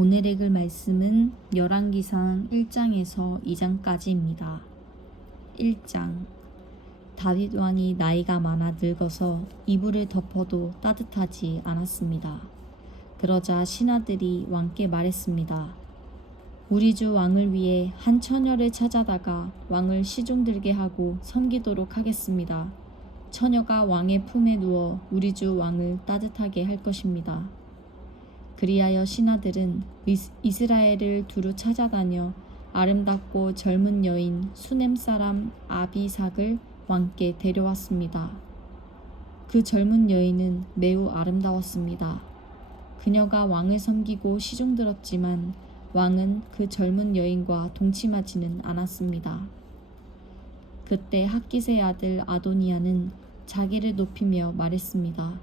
오늘 읽을 말씀은 열왕기상 1장에서 2장까지입니다. 1장. 다윗 왕이 나이가 많아 늙어서 이불을 덮어도 따뜻하지 않았습니다. 그러자 신하들이 왕께 말했습니다. 우리 주 왕을 위해 한 처녀를 찾아다가 왕을 시종들게 하고 섬기도록 하겠습니다. 처녀가 왕의 품에 누워 우리 주 왕을 따뜻하게 할 것입니다. 그리하여 신하들은 이스라엘을 두루 찾아다녀 아름답고 젊은 여인 수넴 사람 아비삭을 왕께 데려왔습니다. 그 젊은 여인은 매우 아름다웠습니다. 그녀가 왕을 섬기고 시종들었지만 왕은 그 젊은 여인과 동침하지는 않았습니다. 그때 핫깃의 아들 아도니아는 자기를 높이며 말했습니다.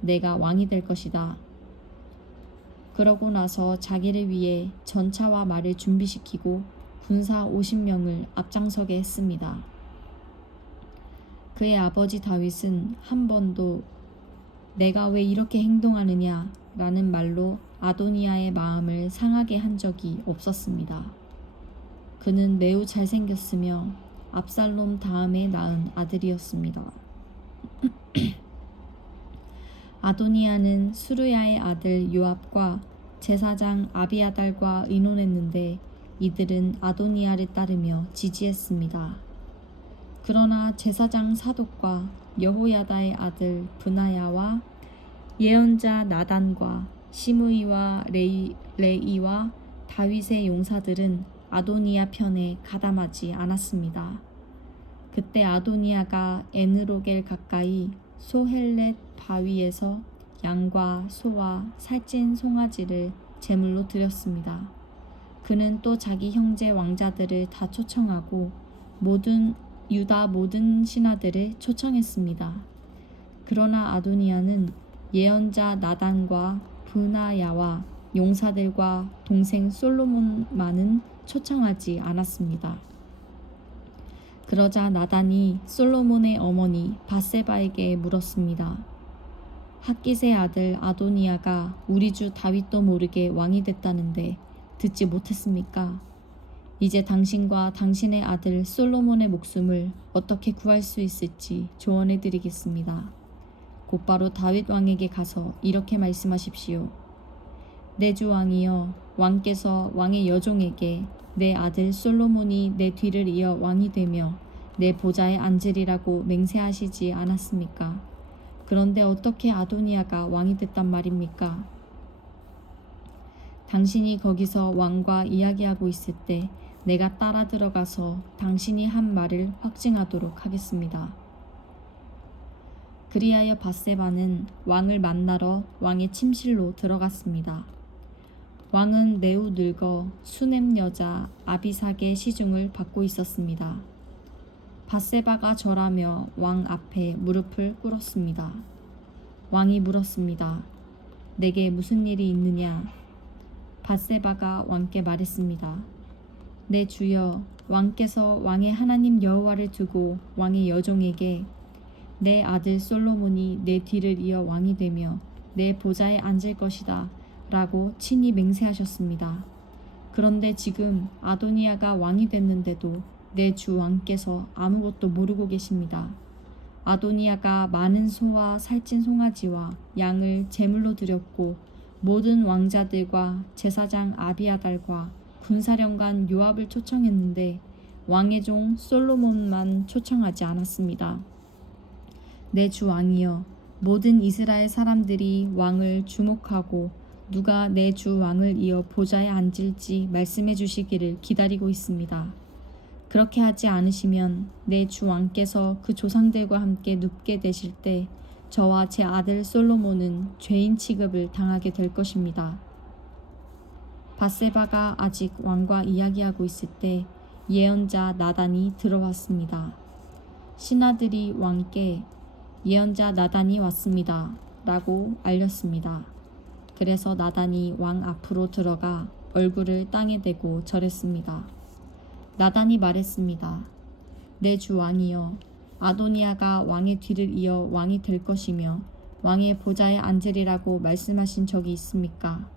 내가 왕이 될 것이다. 그러고 나서 자기를 위해 전차와 말을 준비시키고 군사 50명을 앞장서게 했습니다. 그의 아버지 다윗은 한 번도 내가 왜 이렇게 행동하느냐 라는 말로 아도니아의 마음을 상하게 한 적이 없었습니다. 그는 매우 잘생겼으며 압살롬 다음에 낳은 아들이었습니다. 아도니아는 수르야의 아들 요압과 제사장 아비아달과 의논했는데 이들은 아도니아를 따르며 지지했습니다. 그러나 제사장 사독과 여호야다의 아들 브나야와 예언자 나단과 시므이와 레이와 다윗의 용사들은 아도니아 편에 가담하지 않았습니다. 그때 아도니아가 에느로겔 가까이 소헬렛 바위에서 양과 소와 살찐 송아지를 제물로 드렸습니다. 그는 또 자기 형제 왕자들을 다 초청하고 유다 모든 신하들을 초청했습니다. 그러나 아도니아는 예언자 나단과 브나야와 용사들과 동생 솔로몬만은 초청하지 않았습니다. 그러자 나단이 솔로몬의 어머니 밧세바에게 물었습니다. 핫깃의 아들 아도니아가 우리 주 다윗도 모르게 왕이 됐다는데 듣지 못했습니까? 이제 당신과 당신의 아들 솔로몬의 목숨을 어떻게 구할 수 있을지 조언해 드리겠습니다. 곧바로 다윗 왕에게 가서 이렇게 말씀하십시오. 내 주 왕이여, 왕께서 왕의 여종에게 내 아들 솔로몬이 내 뒤를 이어 왕이 되며 내 보좌에 앉으리라고 맹세하시지 않았습니까? 그런데 어떻게 아도니아가 왕이 됐단 말입니까? 당신이 거기서 왕과 이야기하고 있을 때 내가 따라 들어가서 당신이 한 말을 확증하도록 하겠습니다. 그리하여 밧세바는 왕을 만나러 왕의 침실로 들어갔습니다. 왕은 매우 늙어 수넴 여자 아비삭의 시중을 받고 있었습니다. 밧세바가 절하며 왕 앞에 무릎을 꿇었습니다. 왕이 물었습니다. 내게 무슨 일이 있느냐? 밧세바가 왕께 말했습니다. 내 주여, 왕께서 왕의 하나님 여호와를 두고 왕의 여종에게 내 아들 솔로몬이 내 뒤를 이어 왕이 되며 내 보좌에 앉을 것이다 라고 친히 맹세하셨습니다. 그런데 지금 아도니아가 왕이 됐는데도 내 주 왕께서 아무것도 모르고 계십니다. 아도니아가 많은 소와 살찐 송아지와 양을 제물로 드렸고 모든 왕자들과 제사장 아비아달과 군사령관 요압을 초청했는데 왕의 종 솔로몬만 초청하지 않았습니다. 내 주 왕이여, 모든 이스라엘 사람들이 왕을 주목하고 누가 내 주 왕을 이어 보좌에 앉을지 말씀해 주시기를 기다리고 있습니다. 그렇게 하지 않으시면 내 주 왕께서 그 조상들과 함께 눕게 되실 때 저와 제 아들 솔로몬은 죄인 취급을 당하게 될 것입니다. 밧세바가 아직 왕과 이야기하고 있을 때 예언자 나단이 들어왔습니다. 신하들이 왕께 예언자 나단이 왔습니다 라고 알렸습니다. 그래서 나단이 왕 앞으로 들어가 얼굴을 땅에 대고 절했습니다. 나단이 말했습니다. 내 주 왕이여, 아도니아가 왕의 뒤를 이어 왕이 될 것이며 왕의 보좌에 앉으리라고 말씀하신 적이 있습니까?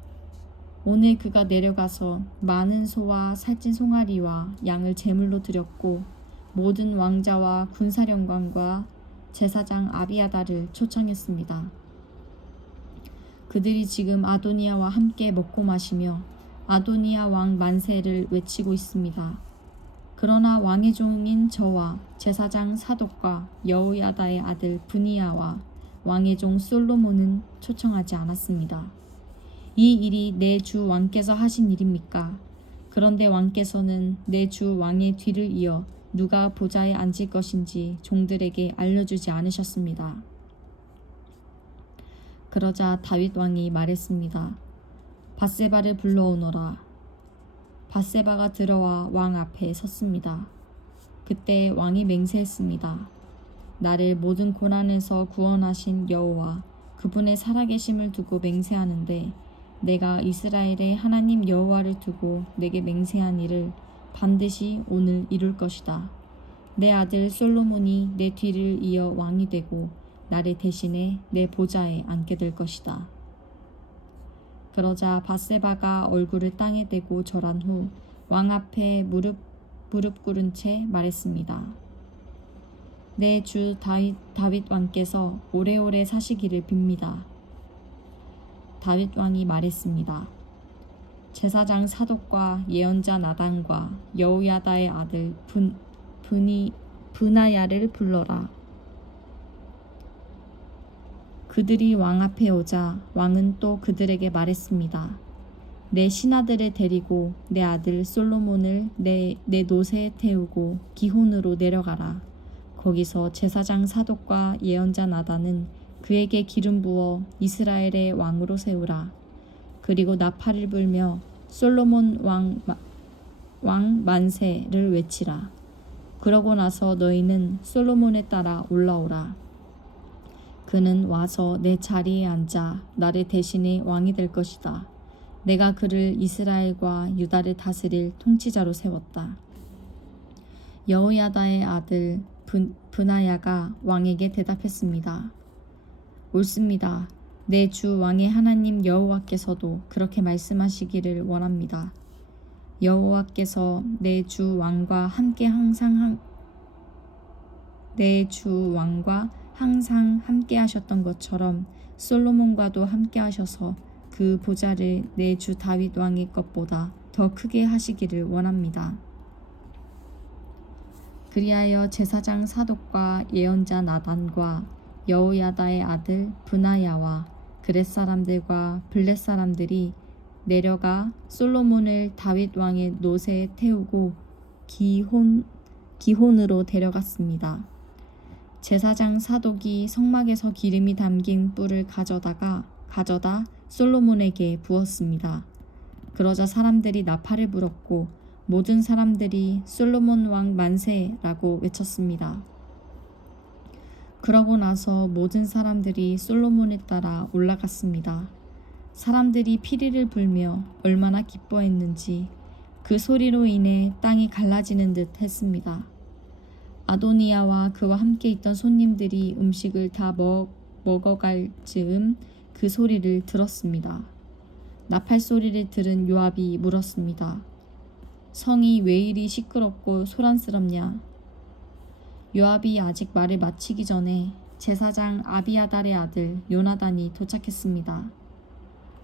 오늘 그가 내려가서 많은 소와 살찐 송아리와 양을 제물로 드렸고 모든 왕자와 군사령관과 제사장 아비아다를 초청했습니다. 그들이 지금 아도니아와 함께 먹고 마시며 아도니아 왕 만세를 외치고 있습니다. 그러나 왕의 종인 저와 제사장 사독과 여호야다의 아들 브니야와 왕의 종 솔로몬은 초청하지 않았습니다. 이 일이 내 주 왕께서 하신 일입니까? 그런데 왕께서는 내 주 왕의 뒤를 이어 누가 보좌에 앉을 것인지 종들에게 알려주지 않으셨습니다. 그러자 다윗 왕이 말했습니다. 밧세바를 불러오너라. 밧세바가 들어와 왕 앞에 섰습니다. 그때 왕이 맹세했습니다. 나를 모든 고난에서 구원하신 여호와 그분의 살아계심을 두고 맹세하는데 내가 이스라엘의 하나님 여호와를 두고 내게 맹세한 일을 반드시 오늘 이룰 것이다. 내 아들 솔로몬이 내 뒤를 이어 왕이 되고 나를 대신해 내 보좌에 앉게 될 것이다. 그러자 밧세바가 얼굴을 땅에 대고 절한 후 왕 앞에 무릎 꿇은 채 말했습니다. 내 주 다윗 왕께서 오래오래 사시기를 빕니다. 다윗 왕이 말했습니다. 제사장 사독과 예언자 나단과 여호야다의 아들 브나야를 불러라. 그들이 왕 앞에 오자 왕은 또 그들에게 말했습니다. 내 신하들을 데리고 내 아들 솔로몬을 내 노새에 태우고 기혼으로 내려가라. 거기서 제사장 사독과 예언자 나단은 그에게 기름 부어 이스라엘의 왕으로 세우라. 그리고 나팔을 불며 솔로몬 왕 만세를 외치라. 그러고 나서 너희는 솔로몬에 따라 올라오라. 그는 와서 내 자리에 앉아 나를 대신해 왕이 될 것이다. 내가 그를 이스라엘과 유다를 다스릴 통치자로 세웠다. 여호야다의 아들 브나야가 왕에게 대답했습니다. 옳습니다. 내 주 왕의 하나님 여호와께서도 그렇게 말씀하시기를 원합니다. 여호와께서 내 주 왕과 항상 함께 하셨던 것처럼 솔로몬과도 함께 하셔서 그 보좌를 내 주 다윗 왕의 것보다 더 크게 하시기를 원합니다. 그리하여 제사장 사독과 예언자 나단과 여호야다의 아들 브나야와 그렛 사람들과 블렛 사람들이 내려가 솔로몬을 다윗 왕의 노새에 태우고 기혼으로 데려갔습니다. 제사장 사독이 성막에서 기름이 담긴 뿔을 가져다 솔로몬에게 부었습니다. 그러자 사람들이 나팔을 불었고 모든 사람들이 솔로몬 왕 만세라고 외쳤습니다. 그러고 나서 모든 사람들이 솔로몬에 따라 올라갔습니다. 사람들이 피리를 불며 얼마나 기뻐했는지 그 소리로 인해 땅이 갈라지는 듯 했습니다. 아도니아와 그와 함께 있던 손님들이 음식을 다 먹어갈 즈음 그 소리를 들었습니다. 나팔 소리를 들은 요압이 물었습니다. 성이 왜 이리 시끄럽고 소란스럽냐? 요압이 아직 말을 마치기 전에 제사장 아비아달의 아들 요나단이 도착했습니다.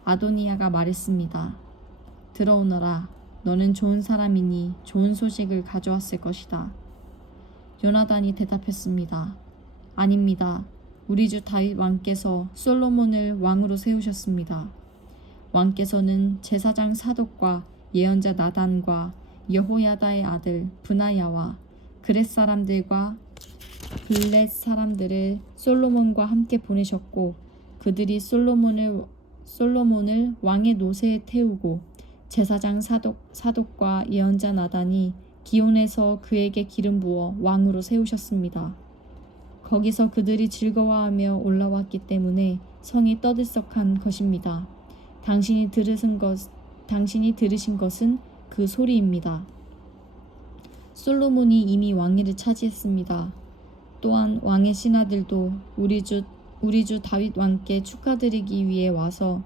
아도니아가 말했습니다. 들어오너라. 너는 좋은 사람이니 좋은 소식을 가져왔을 것이다. 요나단이 대답했습니다. 아닙니다. 우리 주 다윗 왕께서 솔로몬을 왕으로 세우셨습니다. 왕께서는 제사장 사독과 예언자 나단과 여호야다의 아들 브나야와 그렛 사람들과 블렛 사람들을 솔로몬과 함께 보내셨고 그들이 솔로몬을 왕의 노새에 태우고 제사장 사독과 예언자 나단이 기온에서 그에게 기름 부어 왕으로 세우셨습니다. 거기서 그들이 즐거워하며 올라왔기 때문에 성이 떠들썩한 것입니다. 당신이 들으신 것은 그 소리입니다. 솔로몬이 이미 왕위를 차지했습니다. 또한 왕의 신하들도 우리 주 다윗 왕께 축하드리기 위해 와서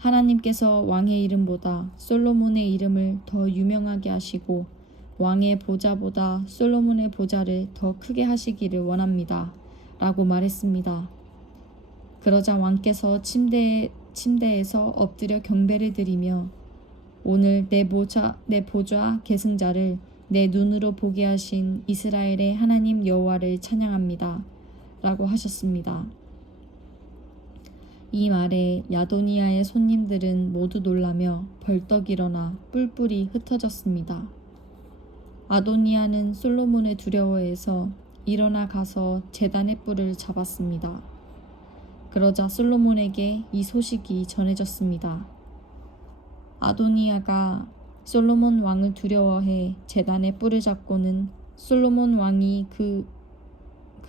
하나님께서 왕의 이름보다 솔로몬의 이름을 더 유명하게 하시고 왕의 보좌보다 솔로몬의 보좌를 더 크게 하시기를 원합니다. 라고 말했습니다. 그러자 왕께서 침대에서 엎드려 경배를 드리며 오늘 내 보좌 계승자를 내 눈으로 보게 하신 이스라엘의 하나님 여호와를 찬양합니다. 라고 하셨습니다. 이 말에 야도니아의 손님들은 모두 놀라며 벌떡 일어나 뿔뿔이 흩어졌습니다. 아도니아는 솔로몬을 두려워해서 일어나 가서 제단의 뿔을 잡았습니다. 그러자 솔로몬에게 이 소식이 전해졌습니다. 아도니아가 솔로몬 왕을 두려워해 제단의 뿔을 잡고는 솔로몬 왕이 그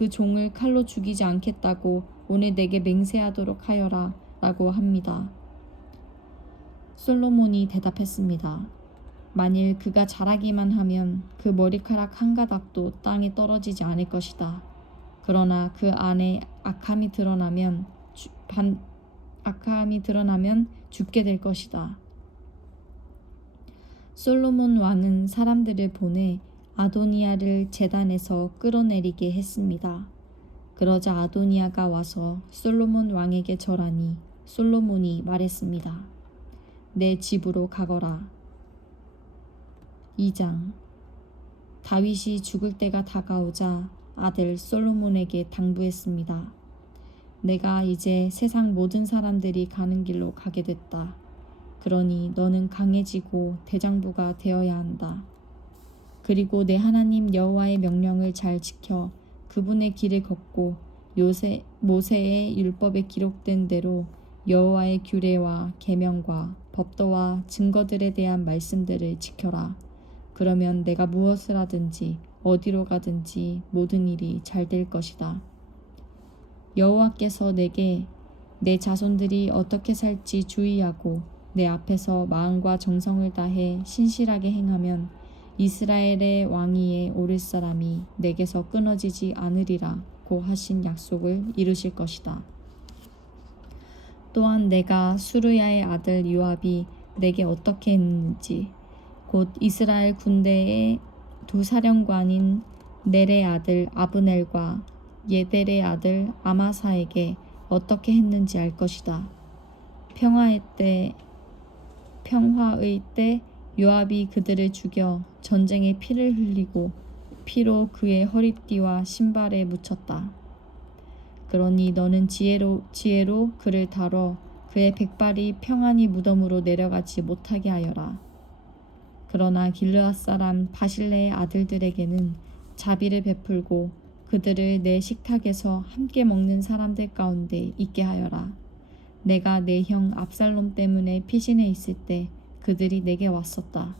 종을 칼로 죽이지 않겠다고 오늘 내게 맹세하도록 하여라 라고 합니다. 솔로몬이 대답했습니다. 만일 그가 잘하기만 하면 그 머리카락 한 가닥도 땅에 떨어지지 않을 것이다. 그러나 그 안에 악함이 드러나면 죽게 될 것이다. 솔로몬 왕은 사람들을 보내 아도니아를 제단에서 끌어내리게 했습니다. 그러자 아도니아가 와서 솔로몬 왕에게 절하니 솔로몬이 말했습니다. 내 집으로 가거라. 2장. 다윗이 죽을 때가 다가오자 아들 솔로몬에게 당부했습니다. 내가 이제 세상 모든 사람들이 가는 길로 가게 됐다. 그러니 너는 강해지고 대장부가 되어야 한다. 그리고 내 하나님 여호와의 명령을 잘 지켜 그분의 길을 걷고 모세의 율법에 기록된 대로 여호와의 규례와 계명과 법도와 증거들에 대한 말씀들을 지켜라. 그러면 내가 무엇을 하든지 어디로 가든지 모든 일이 잘 될 것이다. 여호와께서 내게 내 자손들이 어떻게 살지 주의하고 내 앞에서 마음과 정성을 다해 신실하게 행하면 이스라엘의 왕위에 오를 사람이 내게서 끊어지지 않으리라 고 하신 약속을 이루실 것이다. 또한 내가 수르야의 아들 요압이 내게 어떻게 했는지 곧 이스라엘 군대의 두 사령관인 넬의 아들 아브넬과 예델의 아들 아마사에게 어떻게 했는지 알 것이다. 평화의 때 요압이 그들을 죽여 전쟁에 피를 흘리고 피로 그의 허리띠와 신발에 묻혔다. 그러니 너는 지혜로 그를 다뤄 그의 백발이 평안히 무덤으로 내려가지 못하게 하여라. 그러나 길르앗 사람 바실레의 아들들에게는 자비를 베풀고 그들을 내 식탁에서 함께 먹는 사람들 가운데 있게 하여라. 내가 내 형 압살롬 때문에 피신해 있을 때 그들이 내게 왔었다.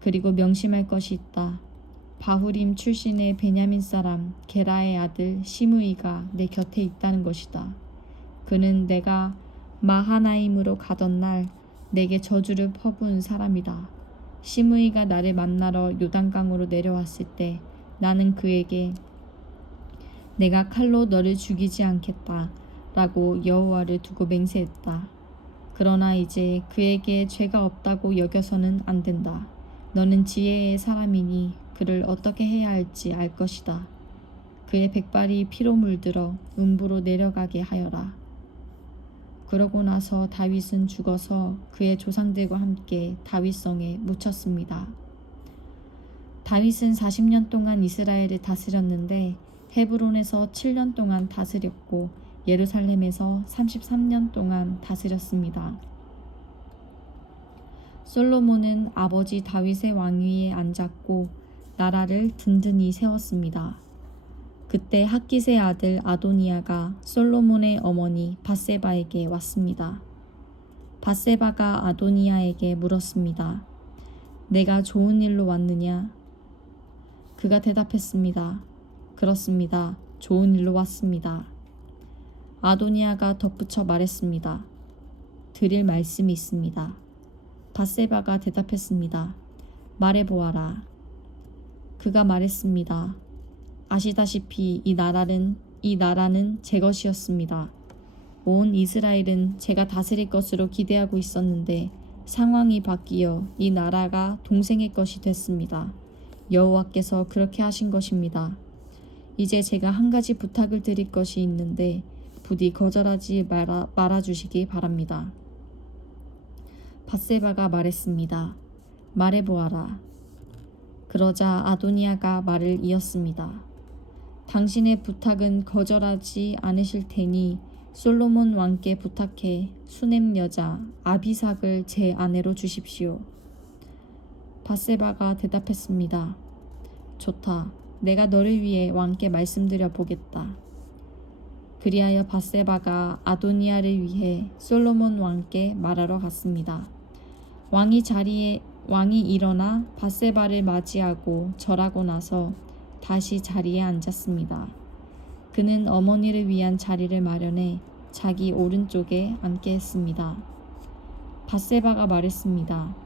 그리고 명심할 것이 있다. 바후림 출신의 베냐민 사람 게라의 아들 시므이가 내 곁에 있다는 것이다. 그는 내가 마하나임으로 가던 날 내게 저주를 퍼부은 사람이다. 시므이가 나를 만나러 요단강으로 내려왔을 때 나는 그에게 내가 칼로 너를 죽이지 않겠다 라고 여호와를 두고 맹세했다. 그러나 이제 그에게 죄가 없다고 여겨서는 안 된다. 너는 지혜의 사람이니 그를 어떻게 해야 할지 알 것이다. 그의 백발이 피로 물들어 음부로 내려가게 하여라. 그러고 나서 다윗은 죽어서 그의 조상들과 함께 다윗성에 묻혔습니다. 다윗은 40년 동안 이스라엘을 다스렸는데 헤브론에서 7년 동안 다스렸고 예루살렘에서 33년 동안 다스렸습니다. 솔로몬은 아버지 다윗의 왕위에 앉았고 나라를 든든히 세웠습니다. 그때 핫깃의 아들 아도니아가 솔로몬의 어머니 밧세바에게 왔습니다. 밧세바가 아도니아에게 물었습니다. 내가 좋은 일로 왔느냐? 그가 대답했습니다. 그렇습니다. 좋은 일로 왔습니다. 아도니아가 덧붙여 말했습니다. 드릴 말씀이 있습니다. 밧세바가 대답했습니다. 말해보아라. 그가 말했습니다. 아시다시피 이 나라는 제 것이었습니다. 온 이스라엘은 제가 다스릴 것으로 기대하고 있었는데 상황이 바뀌어 이 나라가 동생의 것이 됐습니다. 여호와께서 그렇게 하신 것입니다. 이제 제가 한 가지 부탁을 드릴 것이 있는데 부디 거절하지 말아주시기 바랍니다. 밧세바가 말했습니다. 말해보아라. 그러자 아도니아가 말을 이었습니다. 당신의 부탁은 거절하지 않으실 테니 솔로몬 왕께 부탁해 수넴 여자 아비삭을 제 아내로 주십시오. 밧세바가 대답했습니다. 좋다. 내가 너를 위해 왕께 말씀드려 보겠다. 그리하여 밧세바가 아도니아를 위해 솔로몬 왕께 말하러 갔습니다. 왕이 일어나 밧세바를 맞이하고 절하고 나서 다시 자리에 앉았습니다. 그는 어머니를 위한 자리를 마련해 자기 오른쪽에 앉게 했습니다. 밧세바가 말했습니다.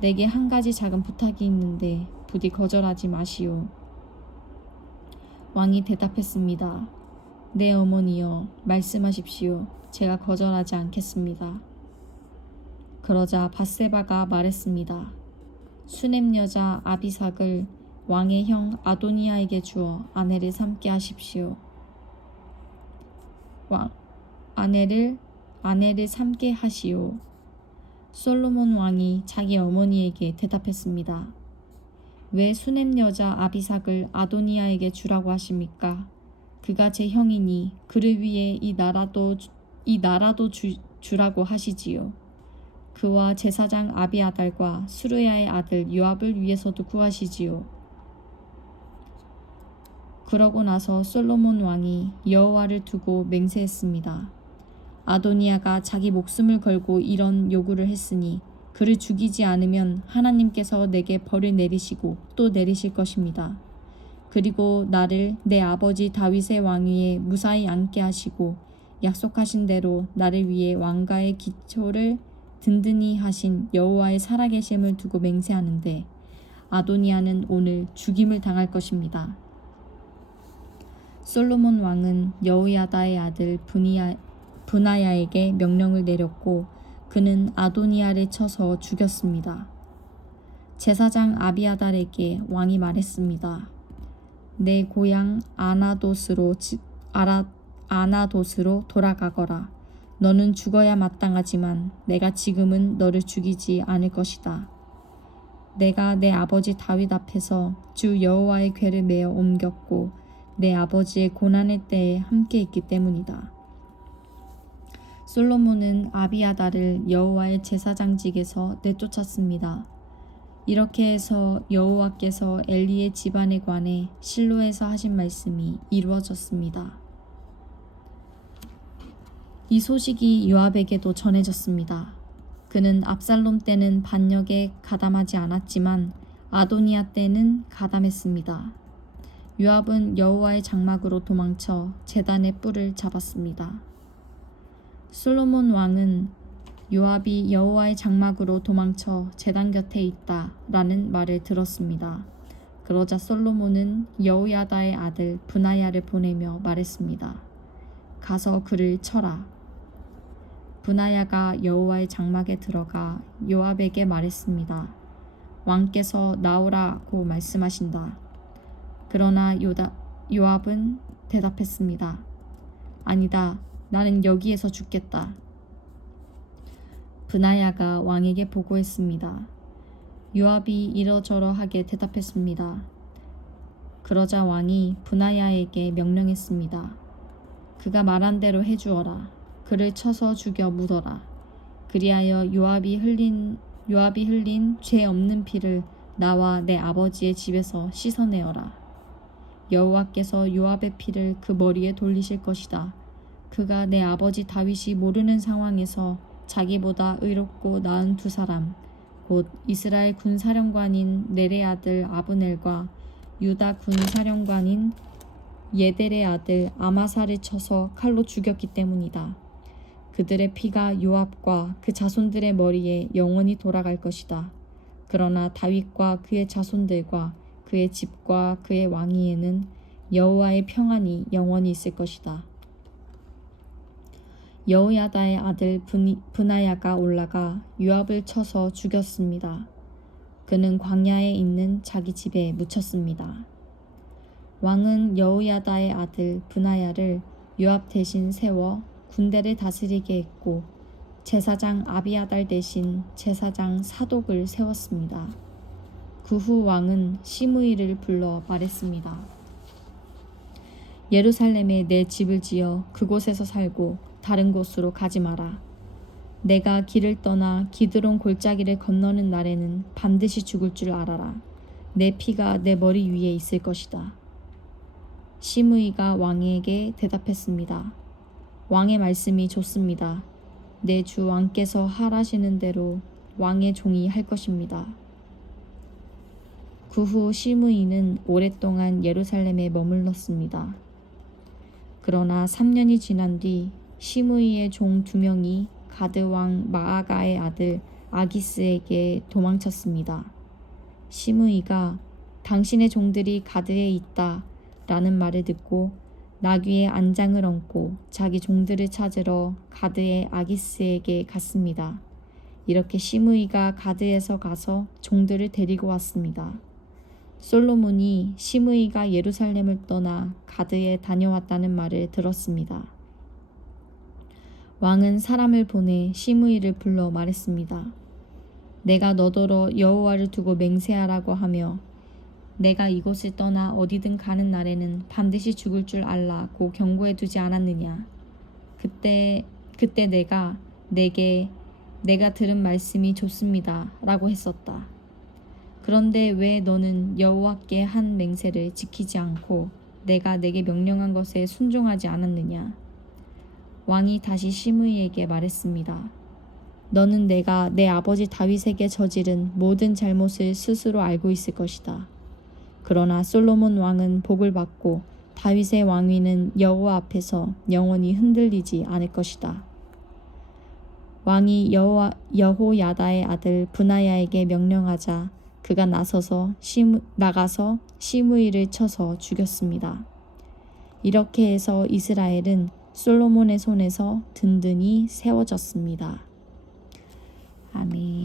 내게 한 가지 작은 부탁이 있는데 부디 거절하지 마시오. 왕이 대답했습니다. 네 어머니여, 말씀하십시오. 제가 거절하지 않겠습니다. 그러자 밧세바가 말했습니다. 수넴 여자 아비삭을 왕의 형 아도니아에게 주어 아내를 삼게 하십시오. 아내를 삼게 하시오. 솔로몬 왕이 자기 어머니에게 대답했습니다. 왜 수넴 여자 아비삭을 아도니아에게 주라고 하십니까? 그가 제 형이니 그를 위해 이 나라도 주라고 하시지요. 그와 제사장 아비아달과 수르야의 아들 요압을 위해서도 구하시지요. 그러고 나서 솔로몬 왕이 여호와를 두고 맹세했습니다. 아도니아가 자기 목숨을 걸고 이런 요구를 했으니 그를 죽이지 않으면 하나님께서 내게 벌을 내리시고 또 내리실 것입니다. 그리고 나를 내 아버지 다윗의 왕위에 무사히 앉게 하시고 약속하신 대로 나를 위해 왕가의 기초를 든든히 하신 여호와의 살아계심을 두고 맹세하는데 아도니아는 오늘 죽임을 당할 것입니다. 솔로몬 왕은 여호야다의 아들 브나야에게 명령을 내렸고 그는 아도니아를 쳐서 죽였습니다. 제사장 아비아달에게 왕이 말했습니다. 내 고향 아나돗으로 돌아가거라. 너는 죽어야 마땅하지만 내가 지금은 너를 죽이지 않을 것이다. 내가 내 아버지 다윗 앞에서 주 여호와의 궤를 메어 옮겼고 내 아버지의 고난의 때에 함께 있기 때문이다. 솔로몬은 아비아달을 여호와의 제사장직에서 내쫓았습니다. 이렇게 해서 여호와께서 엘리의 집안에 관해 실로에서 하신 말씀이 이루어졌습니다. 이 소식이 요압에게도 전해졌습니다. 그는 압살롬 때는 반역에 가담하지 않았지만 아도니아 때는 가담했습니다. 요압은 여호와의 장막으로 도망쳐 제단의 뿔을 잡았습니다. 솔로몬 왕은 요압이 여호와의 장막으로 도망쳐 제단 곁에 있다라는 말을 들었습니다. 그러자 솔로몬은 여호야다의 아들 브나야를 보내며 말했습니다. 가서 그를 쳐라. 브나야가 여호와의 장막에 들어가 요압에게 말했습니다. 왕께서 나오라고 말씀하신다. 그러나 요압은 대답했습니다. 아니다. 나는 여기에서 죽겠다. 브나야가 왕에게 보고했습니다. 요압이 이러저러하게 대답했습니다. 그러자 왕이 브나야에게 명령했습니다. 그가 말한 대로 해주어라. 그를 쳐서 죽여 묻어라. 그리하여 요압이 흘린 죄 없는 피를 나와 내 아버지의 집에서 씻어내어라. 여호와께서 요압의 피를 그 머리에 돌리실 것이다. 그가 내 아버지 다윗이 모르는 상황에서 자기보다 의롭고 나은 두 사람, 곧 이스라엘 군사령관인 넬의 아들 아브넬과 유다 군사령관인 예델의 아들 아마사를 쳐서 칼로 죽였기 때문이다. 그들의 피가 요압과 그 자손들의 머리에 영원히 돌아갈 것이다. 그러나 다윗과 그의 자손들과 그의 집과 그의 왕위에는 여호와의 평안이 영원히 있을 것이다. 여호야다의 아들 브나야가 올라가 요압을 쳐서 죽였습니다. 그는 광야에 있는 자기 집에 묻혔습니다. 왕은 여호야다의 아들 브나야를 요압 대신 세워 군대를 다스리게 했고 제사장 아비아달 대신 제사장 사독을 세웠습니다. 그 후 왕은 시므이를 불러 말했습니다. 예루살렘에 내 집을 지어 그곳에서 살고 다른 곳으로 가지 마라. 내가 길을 떠나 기드론 골짜기를 건너는 날에는 반드시 죽을 줄 알아라. 내 피가 내 머리 위에 있을 것이다. 시므이가 왕에게 대답했습니다. 왕의 말씀이 좋습니다. 내 주 왕께서 하라시는 대로 왕의 종이 할 것입니다. 그 후 시므이는 오랫동안 예루살렘에 머물렀습니다. 그러나 3년이 지난 뒤 시므이의 종 2명이 가드 왕 마아가의 아들 아기스에게 도망쳤습니다. 시므이가 당신의 종들이 가드에 있다 라는 말을 듣고 나귀의 안장을 얹고 자기 종들을 찾으러 가드의 아기스에게 갔습니다. 이렇게 시므이가 가드에서 가서 종들을 데리고 왔습니다. 솔로몬이 시므이가 예루살렘을 떠나 가드에 다녀왔다는 말을 들었습니다. 왕은 사람을 보내 시므이를 불러 말했습니다. 내가 너더러 여호와를 두고 맹세하라고 하며 내가 이곳을 떠나 어디든 가는 날에는 반드시 죽을 줄 알라고 경고해 두지 않았느냐. 그때 내가 들은 말씀이 좋습니다 라고 했었다. 그런데 왜 너는 여호와께 한 맹세를 지키지 않고 내가 내게 명령한 것에 순종하지 않았느냐. 왕이 다시 시므이에게 말했습니다. 너는 내가 내 아버지 다윗에게 저지른 모든 잘못을 스스로 알고 있을 것이다. 그러나 솔로몬 왕은 복을 받고 다윗의 왕위는 여호와 앞에서 영원히 흔들리지 않을 것이다. 왕이 여호야다의 아들 브나야에게 명령하자 그가 나가서 시므이를 쳐서 죽였습니다. 이렇게 해서 이스라엘은 솔로몬의 손에서 든든히 세워졌습니다. 아멘.